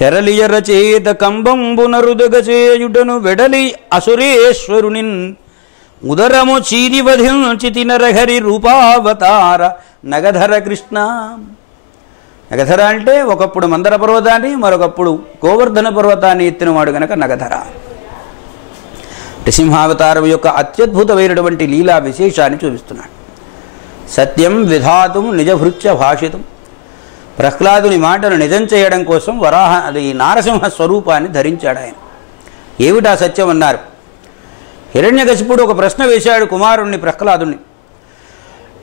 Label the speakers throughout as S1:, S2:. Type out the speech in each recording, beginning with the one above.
S1: కెరలియర చేత కంబంబునరుదగ వెడలి అసురేశ్వరునిన్ ఉదరము చీరి వధించి నరహరి రూపావతార నగధర కృష్ణ నగధర అంటే ఒకప్పుడు మందర పర్వతాన్ని మరొకప్పుడు గోవర్ధన పర్వతాన్ని ఎత్తినవాడు గనక నగధర నృసింహావతారం యొక్క అత్యద్భుతమైనటువంటి లీలా విశేషాన్ని చూపిస్తున్నాడు సత్యం విధాతుం నిజభృత్య భాషితం ప్రహ్లాదుని మాటను నిజం చేయడం కోసం వరాహ అది నారసింహ స్వరూపాన్ని ధరించాడు ఆయన. ఏమిటా సత్యం అన్నారు? హిరణ్యకశిపుడు ఒక ప్రశ్న వేశాడు కుమారుణ్ణి ప్రహ్లాదుని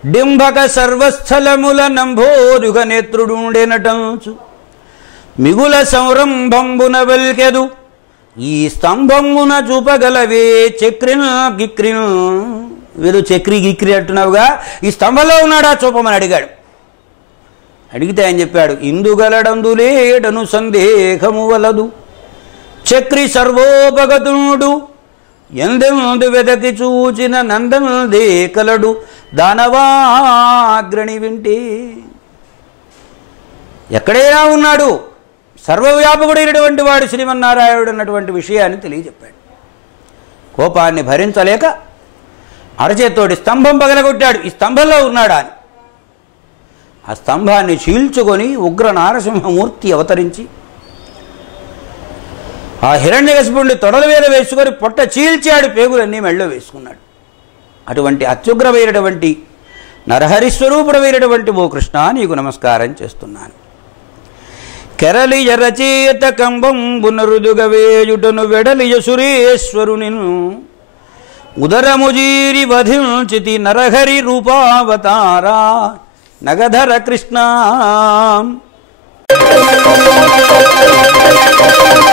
S1: డింభక సర్వస్థలముల నంభోరుగ నేత్రుడుండెనటంచు. మిగుల సంరంభంబున వెల్కెదు. ఈ స్తంభమున చూపగలవే చక్రిన్ గిక్రిన్. వీరు చక్రి గిక్రి అంటున్నావుగా? ఈ స్తంభంలో ఉన్నాడా చూపమని అడిగాడు. అడిగితే ఆయన చెప్పాడు ఇందుగలడందులేడను సందేహము వలదు. చక్రి సర్వోపగతుడు ఎందెందు వెదకి చూచిన నందనదే కలడు. దానవాగ్రణి వింటే ఎక్కడైనా ఉన్నాడు. సర్వవ్యాపకుడైనటువంటి వాడు శ్రీమన్నారాయణుడు అన్నటువంటి విషయాన్ని తెలియజెప్పాడు. కోపాన్ని భరించలేక అరచేత్తోటి స్తంభం పగలగొట్టాడు. ఈ స్తంభంలో ఉన్నాడా అని. ఆ స్తంభాన్ని చీల్చుకొని ఉగ్ర నారసింహమూర్తి అవతరించి ఆ హిరణ్యకశిపుడిని తొడల వేల వేసుకొని పొట్ట చీల్చాడు పేగులన్నీ మెళ్ళో వేసుకున్నాడు. అటువంటి అత్యుగ్రమైనటువంటి నరహరిస్వరూపుడమైనటువంటి ఓ కృష్ణ నీకు నమస్కారం చేస్తున్నాను. కెరలి ఎరచేత కంబం వేయుటను వెడలియ సురేశ్వరుని ఉదరముజీరి వధించితి నరహరి రూపావతారా. నగధర కృష్ణ.
S2: Thank